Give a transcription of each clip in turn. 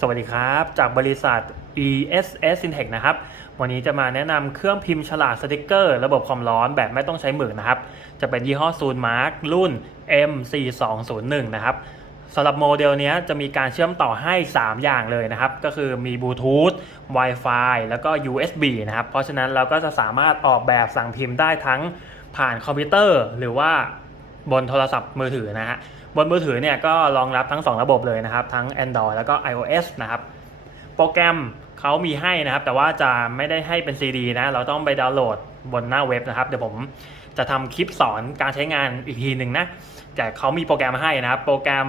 สวัสดีครับ จากบริษัท ESS Syntech นะครับ วันนี้จะมาแนะนำเครื่องพิมพ์ฉลากสติกเกอร์ ระบบความร้อนแบบไม่ต้องใช้หมึกนะครับ จะเป็นยี่ห้อซูนมาร์กรุ่น M4201 นะครับสำหรับโมเดลนี้จะมีการเชื่อมต่อให้ 3 อย่างเลยนะครับ ก็คือมีบลูทูธ Wi-Fi แล้วก็ USB นะครับ เพราะฉะนั้นเราก็จะสามารถออกแบบสั่งพิมพ์ได้ทั้งผ่านคอมพิวเตอร์ หรือว่าบนโทรศัพท์มือถือนะฮะ บนมือถือเนี่ยก็รองรับทั้ง 2 ระบบเลยนะครับ ทั้ง Android แล้วก็ iOS นะครับ โปรแกรมเขามีให้นะครับ แต่ว่าจะไม่ได้ให้เป็น CD นะ เราต้องไปดาวน์โหลดบนหน้าเว็บนะครับ เดี๋ยวผมจะทำคลิปสอนการใช้งานอีกทีหนึ่งนะ แต่เขามีโปรแกรมมาให้นะครับ โปรแกรม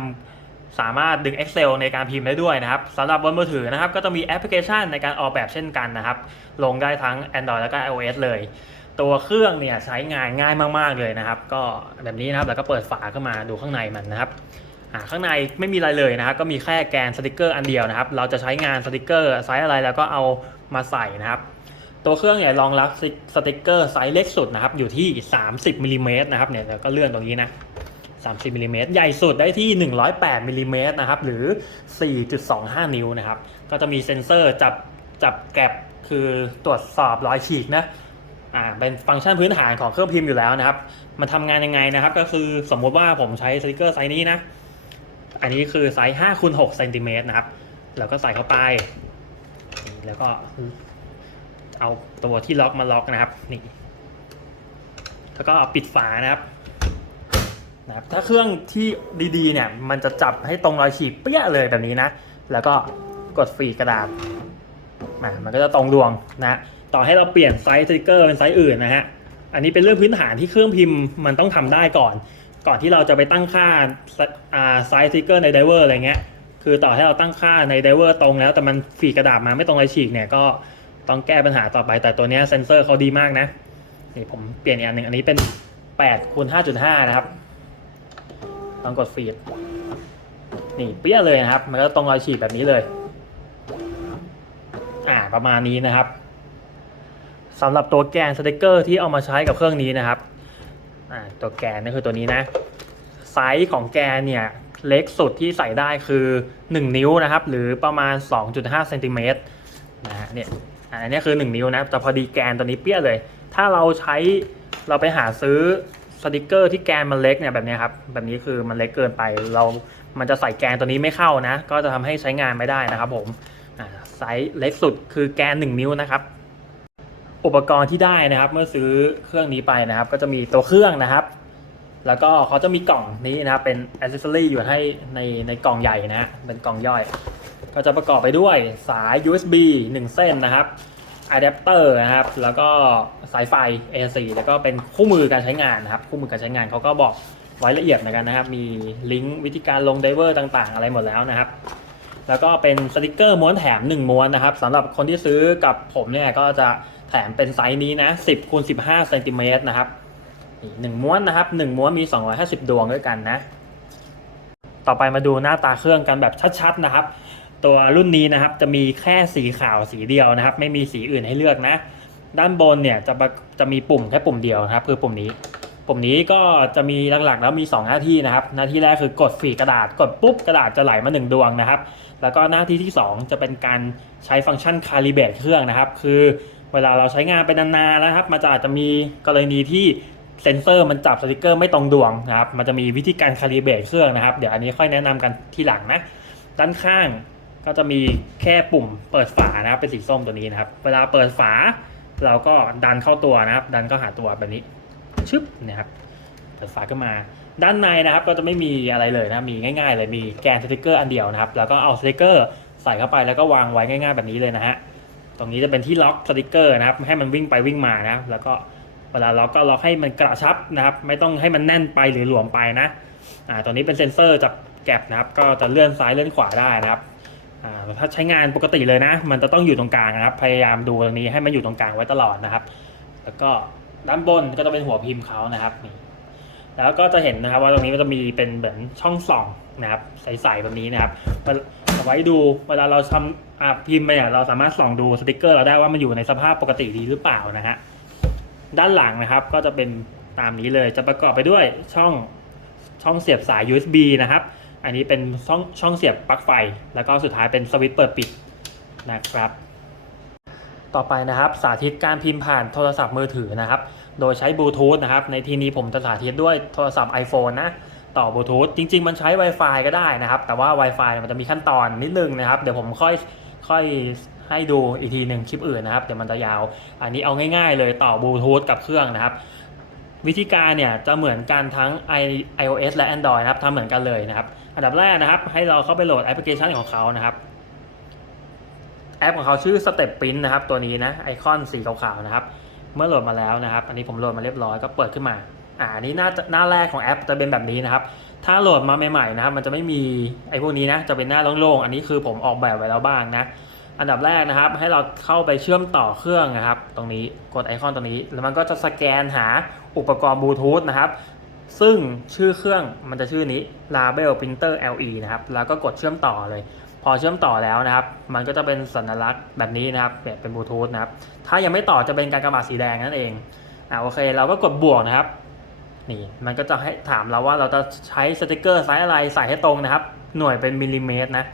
สามารถดึง Excel ในการพิมพ์ได้ด้วยนะครับสำหรับบนมือถือนะครับ ก็จะมีแอปพลิเคชันในการออกแบบเช่นกันนะครับ ลงได้ทั้ง Android แล้วก็ iOS เลย ตัวเครื่องเนี่ยใช้งานง่ายมากๆเลยนะครับ ก็แบบนี้นะครับแล้วก็เปิดฝาขึ้นมาดูข้างในมันนะครับข้างในไม่มีอะไรเลยนะครับก็มีแค่แกนสติกเกอร์อันเดียวนะครับ เราจะใช้งานสติกเกอร์ไซส์อะไรแล้วก็เอามาใส่นะครับ ตัวเครื่องเนี่ยรองรับสติกเกอร์ไซส์เล็กสุดนะครับอยู่ที่ 30มิลลิเมตรนะครับเนี่ยแล้วก็เลื่อนตรงนี้นะ30มิลลิเมตรใหญ่สุดได้ที่ 108มิลลิเมตรนะครับหรือ 4.25 นิ้วนะครับ ก็จะมีเซ็นเซอร์จับจับแกลบคือตรวจสอบรอยฉีกนะ อ่าเป็นฟังก์ชันพื้นฐานของเครื่องพิมพ์อยู่แล้วนะครับ มันทำงานยังไงนะครับ ก็คือสมมุติว่าผมใช้สติกเกอร์ไซส์นี้นะ อันนี้คือไซส์5คูณ6เซนติเมตรนะครับ แล้วก็ใส่เข้าไป แล้วก็เอาตัวที่ล็อกมาล็อกนะครับนี่แล้วก็ปิดฝานะครับนะครับ ถ้าเครื่องที่ดีๆเนี่ย มันจะจับให้ตรงรอยฉีกเปี้ยเลยแบบนี้นะ แล้วก็กดฟรีกระดาษอะมันก็จะตรงดวงนะ ต่อให้เราเปลี่ยนไซส์สติกเกอร์เป็นไซส์อื่นนะฮะ อันนี้เป็นเรื่องพื้นฐานที่เครื่องพิมพ์มันต้องทำได้ก่อน ก่อนที่เราจะไปตั้งค่าอ่าไซส์สติกเกอร์ในไดเวอร์อะไรเงี้ย คือต่อให้เราตั้งค่าในไดเวอร์ตรงแล้วแต่มันฝีกระดาษมาไม่ตรงรอยฉีกเนี่ยก็ต้องแก้ปัญหาต่อไป แต่ตัวนี้เซนเซอร์เขาดีมากนะ นี่ผมเปลี่ยนอีกอันหนึ่งอันนี้เป็น8คูณ5.5 นะครับต้องกดฟีด นี่เปี้ยเลยนะครับ มันก็ตรงรอยฉีกแบบนี้เลย อ่าประมาณนี้นะครับ สำหรับตัวแกนสติกเกอร์ที่เอามาใช้กับเครื่องนี้นะครับตัวแกนนี่คือตัวนี้นะไซส์ของแกนเนี่ยเล็กสุดที่ใส่ได้คือ 1 นิ้วนะครับ หรือประมาณ 2.5เซนติเมตรนะฮะเนี่ยอันนี้คือ 1 นิ้วนะแต่พอดีแกนตัวนี้เปี้ยเลย ถ้าเราใช้เราไปหาซื้อสติกเกอร์ที่แกนมันเล็กเนี่ยแบบนี้ครับแบบนี้คือมันเล็กเกินไปเรา มันจะใส่แกนตัวนี้ไม่เข้านะ ก็จะทำให้ใช้งานไม่ได้นะครับผมไซส์เล็กสุดคือแกน 1 นิ้วนะครับ อุปกรณ์ที่ได้นะครับ เมื่อซื้อเครื่องนี้ไปนะครับ ก็จะมีตัวเครื่องนะครับ แล้วก็เขาจะมีกล่องนี้นะครับ เป็นอ c เซ s ซอรี่อยู่ให้ในในกล่องใหญ่นะฮะเป็นกล่องย่อย ก็จะประกอบไปด้วยสาย USB 1 เส้นนะครับอะแดปเตอร์นะครับ แล้วก็สายไฟ AC แล้วก็เป็นคู่มือการใช้งานนะครับ คู่มือการใช้งานเขาก็บอกไว้ละเอียดเหมือนกันนะครับ มีลิงก์วิธีการลงไดเวอร์ต่างๆ อะไรหมดแล้วนะครับ แล้วก็เป็นสติกเกอร์ม้วนแถม 1 ม้วนนะครับสำหรับคนที่ซื้อกับผมเนี่ยก็จะ แถมเป็นไซส์นี้นะ 10คูณ15เซนติเมตรนะครับนี่หนึ่งม้วนนะครับ1ม้วนมี 250 ดวงด้วยกันนะ ต่อไปมาดูหน้าตาเครื่องกันแบบชัดๆนะครับ ตัวรุ่นนี้นะครับจะมีแค่สีขาวสีเดียวนะครับ ไม่มีสีอื่นให้เลือกนะ ด้านบนเนี่ยจะประจะมีปุ่มแค่ปุ่มเดียวนะครับ คือปุ่มนี้ ปุ่มนี้ก็จะมีหลักๆ แล้วมี 2 หน้าที่นะครับ หน้าที่แรกคือกดฝีกระดาษกดปุ๊บกระดาษจะไหลมา1ดวงนะครับ แล้วก็หน้าที่ที่ 2 จะเป็นการใช้ฟังก์ชันคาลิเบตเครื่องนะครับ คือ เวลาเราใช้งานไปนานๆแล้วครับ มันจะอาจจะมีกรณีที่เซ็นเซอร์มันจับสติกเกอร์ไม่ตรงดวงนะครับ มันจะมีวิธีการคาลิเบตเครื่องนะครับ เดี๋ยวอันนี้ค่อยแนะนำกันทีหลังนะ ด้านข้างก็จะมีแค่ปุ่มเปิดฝานะครับเป็นสีส้มตัวนี้นะครับ เวลาเปิดฝา เราก็ดันเข้าตัวนะครับ ดันเข้าหาตัวแบบนี้ชึบนะครับเปิดฝาขึ้นมาด้านในนะครับก็จะไม่มีอะไรเลยนะมีง่ายๆเลยมีแกนสติกเกอร์อันเดียวนะครับ แล้วก็เอาสติกเกอร์ใส่เข้าไปแล้วก็วางไว้ง่ายๆแบบนี้เลยนะฮะ ตรงนี้จะเป็นที่ล็อกสติกเกอร์นะครับ ให้มันวิ่งไปวิ่งมานะแล้วก็เวลาล็อกก็ล็อกให้มันกระชับนะครับ ไม่ต้องให้มันแน่นไปหรือหลวมไปนะอ่าตัวนี้เป็นเซ็นเซอร์จับแก็บนะครับ ก็จะเลื่อนซ้ายเลื่อนขวาได้นะครับอ่าถ้าใช้งานปกติเลยนะ มันจะต้องอยู่ตรงกลางนะครับ พยายามดูตรงนี้ให้มันอยู่ตรงกลางไว้ตลอดนะครับ แล้วก็ด้านบนก็จะเป็นหัวพิมพ์เขานะครับนี่แล้วก็จะเห็นนะครับว่าตรงนี้มันจะมีเป็นเหมือนช่องส่องนะครับใสๆแบบนี้นะครับ เอาไว้ดู เวลาเราทำอ่าพิมพ์ไปเนี่ยเราสามารถส่องดูสติกเกอร์เราได้ว่ามันอยู่ในสภาพปกติดีหรือเปล่านะฮะด้านหลังนะครับก็จะเป็นตามนี้เลยจะประกอบไปด้วยช่องช่องเสียบสาย USB นะครับ อันนี้เป็นช่องช่องเสียบปลั๊กไฟ แล้วก็สุดท้ายเป็นสวิตช์เปิดปิดนะครับ ต่อไปนะครับสาธิตการพิมพ์ผ่านโทรศัพท์มือถือนะครับ โดยใช้บลูทูธนะครับ ในทีนี้ผมจะสาธิตด้วยโทรศัพท์ iPhone นะ ต่อบลูทูธจริง ๆ มันใช้ Wi-Fi ก็ได้นะครับ แต่ว่า Wi-Fi มันจะมีขั้นตอนนิดนึงนะครับ เดี๋ยวผมค่อยค่อยให้ดูอีกทีหนึ่งคลิปอื่นนะครับ เดี๋ยวมันจะยาว อันนี้เอาง่ายๆ เลยต่อบลูทูธกับเครื่องนะครับ วิธีการเนี่ยจะเหมือนกันทั้ง iOS และ Android นะครับทำเหมือนกันเลยนะครับ อันดับแรกนะครับ ให้เราเข้าไปโหลดแอปพลิเคชันของเขานะครับแอปของเขาชื่อ Step Print นะครับ ตัวนี้นะไอคอนสีขาวๆนะครับ เมื่อโหลดมาแล้วนะครับ อันนี้ผมโหลดมาเรียบร้อยก็เปิดขึ้นมา อ่าอันนี้หน้าหน้าแรกของแอปจะเป็นแบบนี้นะครับ ถ้าโหลดมาใหม่ๆนะครับ มันจะไม่มีไอ้พวกนี้นะจะเป็นหน้าโล่งๆอันนี้คือผมออกแบบไว้แล้วบ้างนะอันดับแรกนะครับ ให้เราเข้าไปเชื่อมต่อเครื่องนะครับ ตรงนี้กดไอคอนตรงนี้ แล้วมันก็จะสแกนหาอุปกรณ์บลูทูธนะครับซึ่งชื่อเครื่องมันจะชื่อนี้ Label Printer LE นะครับ แล้วก็กดเชื่อมต่อเลย พอเชื่อมต่อแล้วนะครับ มันก็จะเป็นสัญลักษณ์แบบนี้นะครับเปลี่ยนเป็นบลูทูธนะครับ ถ้ายังไม่ต่อจะเป็นการกระบาดสีแดงนั่นเอง อ่าโอเค เราก็กดบวกนะครับ นี่มันก็จะให้ถามเราว่าเราจะใช้สติกเกอร์ไซส์อะไรใส่ให้ตรงนะครับ หน่วยเป็นมิลลิเมตรนะ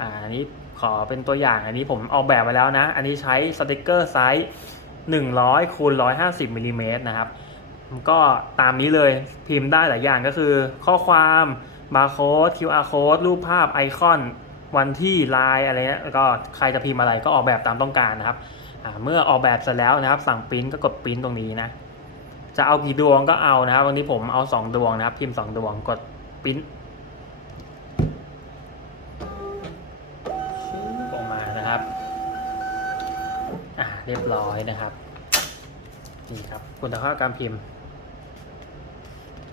อ่าอันนี้ขอเป็นตัวอย่างอันนี้ผมออกแบบไว้แล้วนะ อันนี้ใช้สติกเกอร์ไซส์100คูณ150มิลลิเมตรนะครับก็ตามนี้เลยพิมพ์ได้หลายอย่างก็คือ ข้อความบาร์โค้ด QR โค้ดรูปภาพไอคอน วันที่ไลน์อะไรเงี้ยแล้วก็ใครจะพิมพ์อะไรก็ออกแบบตามต้องการนะครับเมื่อออกแบบเสร็จแล้วนะครับ สั่งปริ้นก็กดปริ้นตรงนี้นะ จะเอากี่ดวงก็เอานะครับ วันนี้ผมเอา2ดวงนะครับ พิมพ์2ดวงกดปิ้นออกมานะครับ อ่าเรียบร้อยนะครับนี่ครับคุณภาพการพิมพ์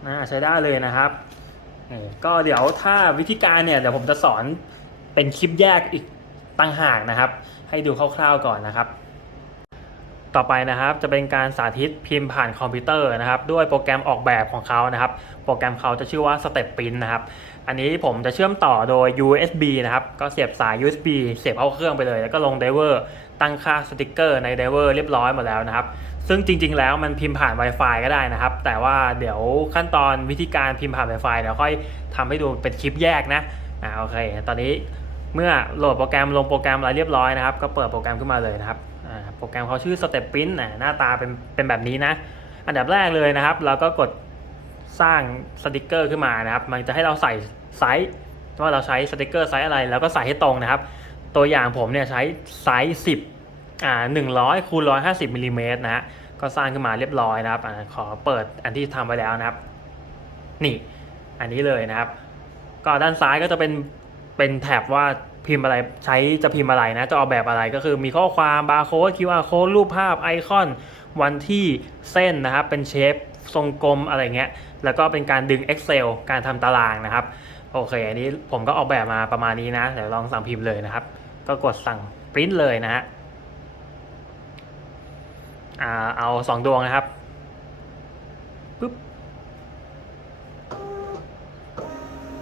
อ่าใช้ได้เลยนะครับก็เดี๋ยวถ้าวิธีการเนี่ยเดี๋ยวผมจะสอนเป็นคลิปแยกอีกต่างหากนะครับ ให้ดูคร่าวๆก่อนนะครับ ต่อไปนะครับจะเป็นการสาธิตพิมพ์ผ่านคอมพิวเตอร์นะครับ ด้วยโปรแกรมออกแบบของเขานะครับ โปรแกรมเขาจะชื่อว่า Step Print นะครับ อันนี้ผมจะเชื่อมต่อโดย USB นะครับ ก็เสียบสาย USB เสียบเข้าเครื่องไปเลย แล้วก็ลงไดเวอร์ตั้งค่าสติกเกอร์ในไดเวอร์เรียบร้อยหมดแล้วนะครับ ซึ่งจริง ๆ แล้วมันพิมพ์ผ่าน Wi-Fi ก็ได้นะครับ แต่ว่าเดี๋ยวขั้นตอนวิธีการพิมพ์ผ่าน Wi-Fi เดี๋ยวค่อยทำให้ดูเป็นคลิปแยกนะอ่าโอเค ตอนนี้เมื่อโหลดโปรแกรมลงโปรแกรมอะไรเรียบร้อยนะครับ ก็เปิดโปรแกรมขึ้นมาเลยนะครับ โปรแกรมเขาชื่อ Step Print นะหน้าตาเป็นเป็นแบบนี้นะ อันดับแรกเลยนะครับ เราก็กดสร้างสติกเกอร์ขึ้นมานะครับ มันจะให้เราใส่ไซส์ว่าเราใช้สติกเกอร์ไซส์อะไรแล้วก็ใส่ให้ตรงนะครับ ตัวอย่างผมเนี่ยใช้ไซส์10อ่า100คูณ150มิลลิเมตรนะฮะก็สร้างขึ้นมาเรียบร้อยนะครับอขอเปิดอันที่ทำไว้แล้วนะครับ นี่ อันนี้เลยนะครับ ก็ด้านซ้ายก็จะเป็นเป็นแท็บว่า พิมพ์อะไรใช้จะพิมพ์อะไรนะ จะออกแบบอะไรก็คือมีข้อความบาร์โค้ด QR โค้ดรูปภาพไอคอนวันที่เส้นนะครับ เป็นเชฟทรงกลมอะไรเงี้ย แล้วก็เป็นการดึง Excel การทำตารางนะครับ โอเค อันนี้ผมก็ออกแบบมาประมาณนี้นะ เดี๋ยวลองสั่งพิมพ์เลยนะครับ ก็กดสั่งปริ้นเลยนะฮะเอาสองดวงนะครับปุ๊บ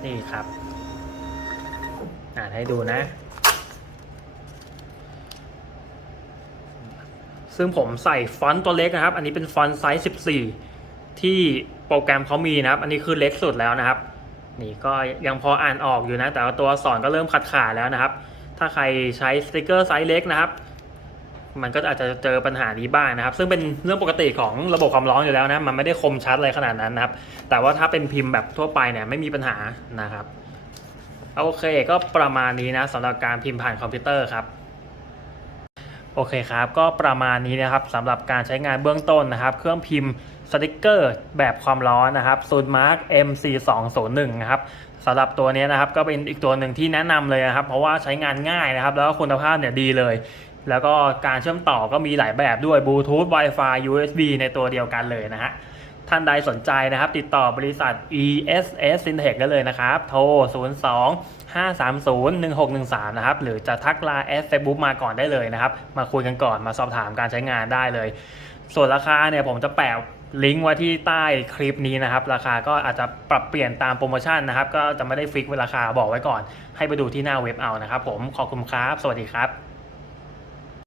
นี่ครับ ให้ดูนะ ซึ่งผมใส่ฟอนต์ตัวเล็กนะครับ อันนี้เป็นฟอนต์ไซส์ 14 ที่โปรแกรมเขามีนะครับ อันนี้คือเล็กสุดแล้วนะครับ นี่ก็ยังพออ่านออกอยู่นะ แต่ว่าตัวอักษรก็เริ่มขาดขาดๆแล้วนะครับ ถ้าใครใช้สติกเกอร์ไซส์เล็กนะครับ มันก็อาจจะเจอปัญหานี้บ้างนะครับ ซึ่งเป็นเรื่องปกติของระบบความร้อนอยู่แล้วนะ มันไม่ได้คมชัดอะไรขนาดนั้นนะครับ แต่ว่าถ้าเป็นพิมพ์แบบทั่วไปเนี่ยไม่มีปัญหานะครับ โอเคก็ประมาณนี้นะสำหรับการพิมพ์ผ่านคอมพิวเตอร์ครับโอเคครับก็ประมาณนี้นะครับสำหรับการใช้งานเบื้องต้นนะครับ เครื่องพิมพ์สติกเกอร์แบบความร้อนนะครับ z u n Mark MC201 นะครับสำหรับตัวนี้นะครับก็เป็นอีกตัวหนึ่งที่แนะนำเลยนะครับ เพราะว่าใช้งานง่ายนะครับ แล้วก็คุณภาพเนี่ยดีเลย แล้วก็การเชื่อมต่อก็มีหลายแบบด้วยบลูทูธ Wi-Fi USB ในตัวเดียวกันเลยนะฮะ ท่านใดสนใจนะครับ ติดต่อบริษัท ESS Syntech ได้เลยนะครับ โทร 02 530 1613 นะครับ หรือจะทักไลน์แอดเฟซบุ๊กมาก่อนได้เลยนะครับ มาคุยกันก่อนมาสอบถามการใช้งานได้เลย ส่วนราคาเนี่ยผมจะแปะลิงก์ไว้ที่ใต้คลิปนี้นะครับ ราคาก็อาจจะปรับเปลี่ยนตามโปรโมชั่นนะครับ ก็จะไม่ได้ฟิกราคาบอกไว้ก่อน ให้ไปดูที่หน้าเว็บเอานะครับผมขอบคุณครับ สวัสดีครับ